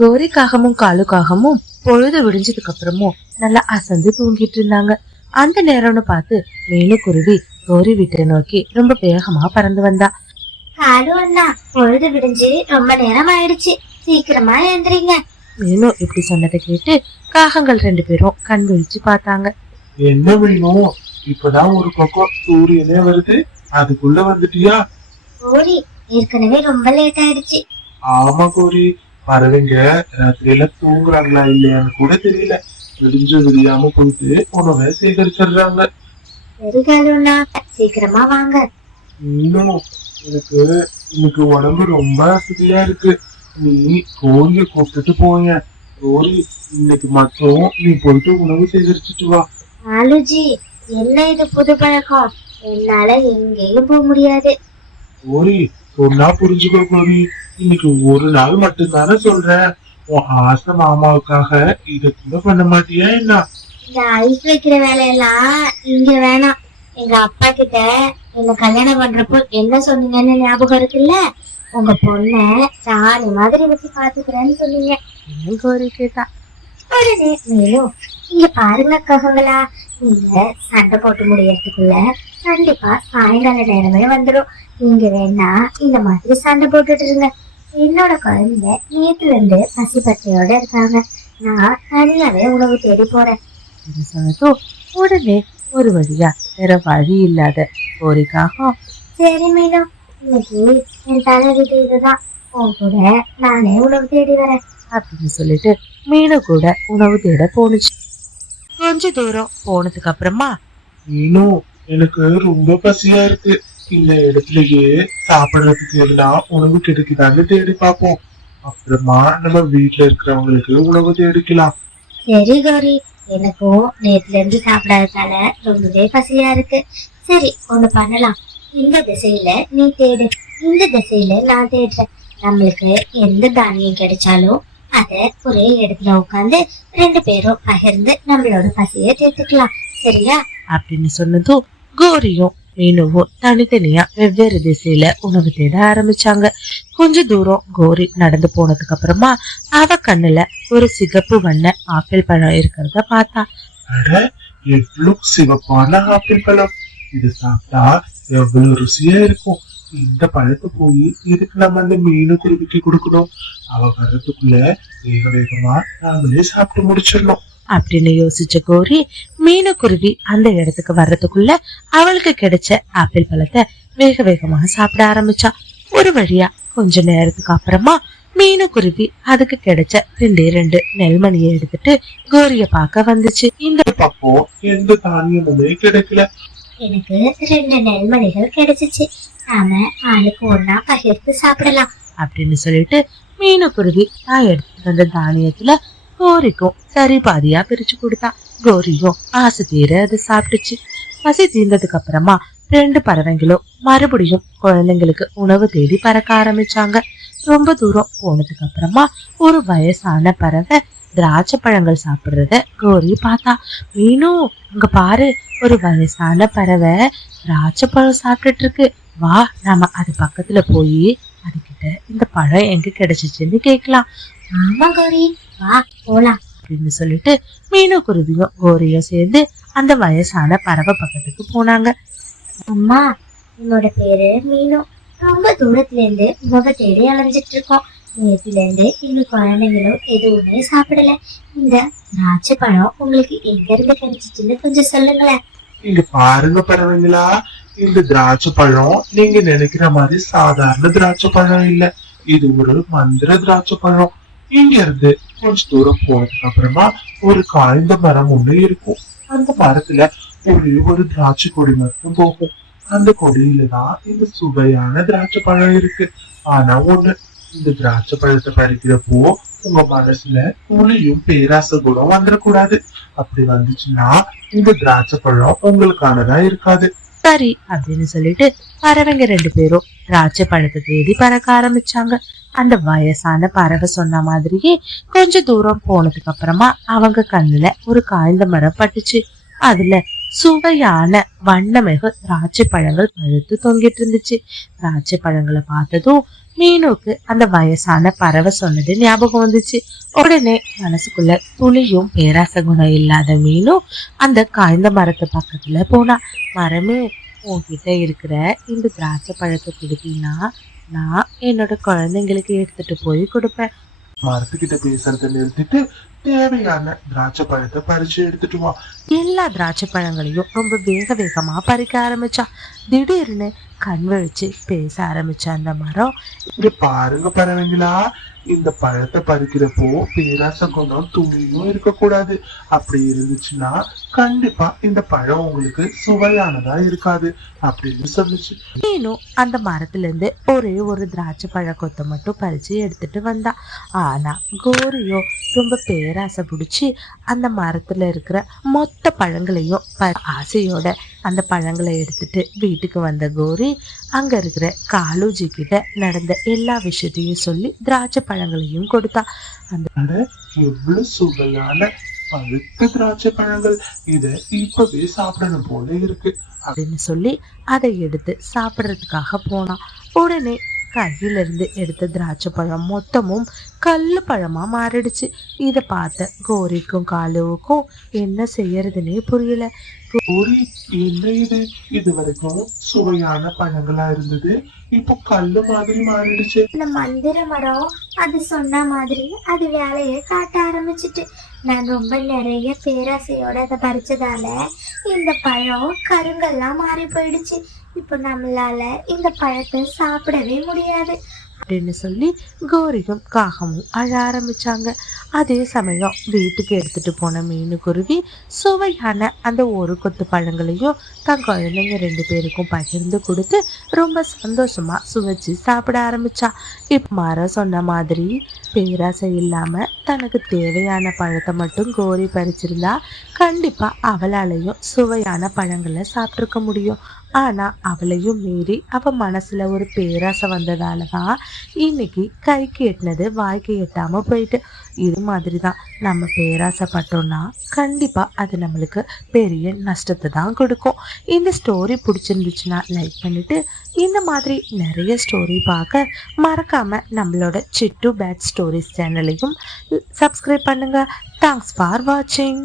கோரிக்காகமும் காலுக்காகமும் பொழுது விடிஞ்சதுக்கு அப்புறமும் நல்லா அசந்து தூங்கிட்டு இருந்தாங்க. அந்த நேரம்னு பார்த்து மீனுக்குருவி கோரி வீட்டை நோக்கி ரொம்ப வேகமா பறந்து வந்தா. காலு அண்ணா, பொழுது விடிஞ்சு ரொம்ப நேரம் ஆயிடுச்சு, சீக்கிரமா எழுந்திரீங்க. மீனு இப்படி சொன்னதை கேட்டு காகங்கள் ரெண்டு பேரும் கண் விழிச்சு பார்த்தாங்க. என்ன வேணும்? இப்பதான் ஒரு பக்கம் சூரியனே வருது, அதுக்குள்ள வந்துட்டியா? கோரி, ஏற்கனவே ரொம்ப லேட் ஆயிடுச்சு. ஆமா கோரி, பறவைங்க ராத்திரியில தூங்குறாங்களா இல்லையான்னு கூட தெரியல. விடிஞ்சு விடியாம போயிட்டு உணவை சேகரிச்சிடுறாங்க. சரி காலு அண்ணா, சீக்கிரமா வாங்க. இன்னும் எனக்கு இன்னைக்கு உடம்பு ரொம்ப அசதியா இருக்கு. நீ கோரிய கூப்பிட்டுட்டு போய. கோரி, இன்னைக்கு மட்டும் நீ போயிட்டு உணவு சேகரிச்சுட்டு வா. ஆலுஜி, என்ன இது புது பழக்கம்? என்னால எங்கேயும் போக முடியாது. கோரி, சொன்னா புரிஞ்சுக்கோ கோரி. இன்னைக்கு ஒரு நாள் மட்டும் தானே சொல்றேன். உன் ஆசை மாமாவுக்காக இத கூட பண்ண மாட்டியா என்ன? இந்த ஐஸ் வைக்கிற வேலையெல்லாம் இங்க வேணாம். எங்க அப்பா கிட்ட என்ன கல்யாணம் பண்றப்போ என்ன சொன்னீங்கன்னு ஞாபகம் இருக்குல்ல? உங்க பொண்ண ராணி மாதிரி வச்சு பாத்துக்கிறேன்னு சொன்னீங்க. கோரி கேட்டா. உடனே மேலும், இங்க பாருங்க ககங்களா, நீங்க சண்டை போட்டு முடியறதுக்குள்ள கண்டிப்பா சாயங்கால நேரமே வந்துடும். நீங்க வேணா இந்த மாதிரி சண்டை போட்டுட்டு இருங்க. என்னோட குழந்தைங்க நேத்துல இருந்து பசி பட்டையோட இருக்காங்க. நான் தனியாவே உணவு தேடி போறேன். உடனே ஒரு வழியா வேற வழி இல்லாத கோரிக்காக, சரி மீனும், இன்னைக்கு என் தலைவிதி இதுதான், உன் கூட நானே உணவு தேடி வரேன் அப்படின்னு சொல்லிட்டு மீனு கூட உணவு தேட போனுச்சு. கொஞ்ச தூரம் போனதுக்கு அப்புறமா, இன்னும் எனக்கு ரொம்ப பசியா இருக்கு. இந்த இடத்துலயே சாப்பிடுறதுக்கு எல்லாம் உணவு கிடைக்குதான்னு தேடி பார்ப்போம். அப்புறமா நம்ம வீட்டுல இருக்கிறவங்களுக்கு உணவு தேடிக்கலாம். சரி கௌரி, எனக்கும் நேத்துல இருந்து சாப்பிடாததால ரொம்பவே பசியா இருக்கு. சரி, ஒண்ணு பண்ணலாம். இந்த திசையில நீ தேடு, இந்த திசையில நான் தேடுறேன். நம்மளுக்கு எந்த தானியம் கிடைச்சாலும் அத ஒரே இடத்துல உட்காந்து ரெண்டு பேரும் பகிர்ந்து நம்மளோட பசிய தீர்த்துக்கலாம், சரியா? அப்படின்னு சொன்னதும் கோரியும் மீனுவும் தனித்தனியா வெவ்வேறு திசையில உணவு தேட ஆரம்பிச்சாங்க. கொஞ்ச தூரம் கோரி நடந்து போனதுக்கு அப்புறமா அவ கண்ணுல ஒரு சிகப்பு வண்ண ஆப்பிள் பழம் இருக்கிறத பார்த்தா. அட, எவ்வளவு சிவப்பான ஆப்பிள் பழம்! இது சாப்பிட்டா எவ்வளவு ருசியா இருக்கும். இந்த பழத்தை போய் இதுக்கு நம்ம அந்த மீனு குருவிக்கு கொடுக்கணும். அவ வர்றதுக்குள்ள வேக வேகமா நாமளே சாப்பிட்டு முடிச்சிடணும் அப்படின்னு யோசிச்ச கோரி மீனுக்குருவி அந்த இடத்துக்கு வர்றதுக்குள்ள அவளுக்கு கிடைச்ச ஆப்பிள் பழத்தை வேக வேகமா சாப்பிட ஆரம்பிச்சா. ஒரு வழியா கொஞ்ச நேரத்துக்கு அப்புறமா மீனுக்குருவி அதுக்கு கிடைச்ச ரெண்டு நெல்மணியை எடுத்துட்டு கோரிய பார்க்க வந்துச்சு. இந்த பக்கம் எந்த தானியமுமே கிடைக்கல. எனக்கு 2 நெல்மணிகள் கிடைச்சிச்சு, நாம ஆளுக்கு ஒன்னா பகிர்ந்து சாப்பிடலாம் அப்படின்னு சொல்லிட்டு மீனுக்குருவி நான் எடுத்துட்டு வந்த தானியத்துல கோரிக்கும் சரி பாதியா பிரிச்சு கொடுத்தா. கோரியும் ஆசை தீர அதை சாப்பிட்டுச்சு. பசி தீர்ந்ததுக்கு அப்புறமா 2 பறவைங்களும் மறுபடியும் குழந்தைங்களுக்கு உணவு தேடி பறக்க ஆரம்பிச்சாங்க. ரொம்ப தூரம் போனதுக்கு அப்புறமா ஒரு வயசான பறவை திராட்சை பழங்கள் சாப்பிடுறத கோரி பார்த்தா. மீனும், அங்க பாரு, ஒரு வயசான பறவை திராட்சை பழம் சாப்பிட்டுட்டு இருக்கு. வா, நாம அது பக்கத்துல போய் அதுகிட்ட இந்த பழம் எங்க கிடைச்சிச்சுன்னு கேட்கலாம். ஆமா கௌரி, வா போலாம் அப்படின்னு சொல்லிட்டு மீனுக்குருவியும் கோரியும் சேர்ந்து அந்த வயசான பறவை பக்கத்துக்கு போனாங்க. அம்மா, என்னோட பேரு மீனு. ரொம்ப தூரத்துல இருந்து உணவு தேடி அலைஞ்சிட்டு இருக்கோம். நேத்துல இருந்து எங்க குழந்தைங்களும் எதுவுமே சாப்பிடல. இந்த திராட்சை பழம் உங்களுக்கு எங்க இருந்து கிடைச்சிச்சுன்னு கொஞ்சம் சொல்லுங்களேன். இங்க பாருங்க பறவைங்களா, இந்த திராட்சை பழம் நீங்க நினைக்கிற மாதிரி சாதாரண திராட்சை பழம் இல்ல. இது ஒரு மந்திர திராட்சை பழம். இங்க இருந்து கொஞ்ச தூரம் போனதுக்கு அப்புறமா ஒரு காய்ந்த மரம் ஒண்ணு இருக்கும். அந்த மரத்துல ஒரே ஒரு திராட்சை கொடி மட்டும் போகும். அந்த கொடியில தான் இந்த சுவையான திராட்சை பழம் இருக்கு. ஆனா ஒண்ணு, இந்த திராட்சை பழத்தை பறிக்கிறப்போ உங்க மனசுல துளியும் பேராசை குணம் வந்துடக்கூடாது. அப்படி வந்துச்சுன்னா இந்த திராட்சை பழம் உங்களுக்கானதா இருக்காது. சரி அப்படின்னு சொல்லிட்டு பறவைங்க 2 பேரும் திராட்சை பழத்தை தேடி பறக்க ஆரம்பிச்சாங்க. அந்த வயசான பறவை சொன்ன மாதிரியே கொஞ்ச தூரம் போனதுக்கு அப்புறமா அவங்க கண்ணுல ஒரு காய்ந்த மரம் பட்டுச்சு. அதுல சுவையான வண்ணமிகு திராட்சை பழங்கள் பழுத்து தொங்கிட்டு இருந்துச்சு. திராட்சை பழங்களை பார்த்ததும் மீனுக்கு அந்த வயசான பறவை சொன்னது ஞாபகம் வந்துச்சு. உடனே மனசுக்குள்ள துளியும் பேராசை குணம் இல்லாத மீனும் அந்த காய்ந்த மரத்து பக்கத்துல போனா, மரமே, உன்கிட்ட இருக்கிற இந்த திராட்சை பழத்தை கொடுத்தீங்கன்னா நான் என்னோட குழந்தைங்களுக்கு எடுத்துட்டு போய் கொடுப்பேன். மரத்துக்கிட்ட பேசுறத நிறுத்திட்டு தேவையான திராட்சை பழத்தை பறிச்சு எடுத்துட்டு வா. எல்லா திராட்சை பழங்களையும் ரொம்ப வேகமா பறிக்க ஆரம்பிச்சா. திடீர்னு கண் விழிச்சு பேச ஆரம்பிச்ச அந்த மரம், இங்க பாருங்க பறவைங்களா, இந்த பழத்தை பறிக்கிறப்போ பேராசை குணம் துளியும் இருக்கக்கூடாது. அப்படி இருந்துச்சுன்னா கண்டிப்பா இந்த பழம் உங்களுக்கு சுவையானதா இருக்காது அப்படின்னு சொல்லுச்சு. மீனும் அந்த மரத்துல இருந்து ஒரே ஒரு திராட்சை பழ கொத்தை மட்டும் பறிச்சு எடுத்துட்டு வந்தா. ஆனா கோரியோ ரொம்ப பேராசை பிடிச்சி அந்த மரத்துல இருக்கிற மொத்த பழங்களையும் ஆசையோட அந்த பழங்களை எடுத்துட்டு வீட்டுக்கு வந்த கோரி அங்க இருக்கிற காலூஜி கிட்ட நடந்த எல்லா விஷயத்தையும் சொல்லி திராட்சை பழங்களையும் கொடுத்தா. எவ்வளவு சுவையான பழுத்த திராட்சை பழங்கள், இத இப்பவே சாப்பிடணும் போல இருக்கு அப்படின்னு சொல்லி அதை எடுத்து சாப்பிடறதுக்காக போனான். உடனே கையில இருந்து எடுத்த திராட்சை பழம் மொத்தமும் கல்லு பழமா மாறிடுச்சு. இத பார்த்த கோரிக்கும் காலுவுக்கும் என்ன செய்யறதுன்னே புரியல. கோரி, என்ன இது? இது வரைக்கும் சுவையான பழங்களா இருந்தது, இப்போ கல்லு மாதிரி மாறிடுச்சு. இந்த மந்திர மரம் அது சொன்ன மாதிரி அது வேலையை காட்ட ஆரம்பிச்சிட்டு, நான் ரொம்ப நிறைய பேராசையோட அதை பறிச்சதால இந்த பழம் கருங்கல்லாம் மாறி போயிடுச்சு. இப்போ நம்மளால இந்த பழத்தை சாப்பிடவே முடியாது அப்படின்னு சொல்லி கோரியும் காகமும் அழ ஆரம்பிச்சாங்க. அதே சமயம் வீட்டுக்கு எடுத்துட்டு போன மீனுக்குருவி சுவையான அந்த ஒரு கொத்து பழங்களையும் தன் குழந்தைங்க 2 பேருக்கும் பகிர்ந்து கொடுத்து ரொம்ப சந்தோஷமா சுவைச்சு சாப்பிட ஆரம்பிச்சா. இப்ப மரம் சொன்ன மாதிரி பேராசை இல்லாம தனக்கு தேவையான பழத்தை மட்டும் கோரி பறிச்சிருந்தா கண்டிப்பா அவளாலையும் சுவையான பழங்களை சாப்பிட்டிருக்க முடியும். ஆனா அவளையும் மீறி அவ மனசுல ஒரு பேராசை வந்ததாலதான் இன்னைக்கு கைக்கு எட்டினது வாய்க்கு எட்டாம போயிட்டு. இது மாதிரிதான் நம்ம பேராசைப்பட்டோம்னா கண்டிப்பா அது நம்மளுக்கு பெரிய நஷ்டத்தை தான் கொடுக்கும். இந்த ஸ்டோரி பிடிச்சிருந்துச்சுன்னா லைக் பண்ணிட்டு இந்த மாதிரி நிறைய ஸ்டோரி பார்க்க மறக்காம நம்மளோட சிட்டு பேட் ஸ்டோரிஸ் சேனலையும் சப்ஸ்கிரைப் பண்ணுங்க. தேங்க்ஸ் ஃபார் வாட்சிங்.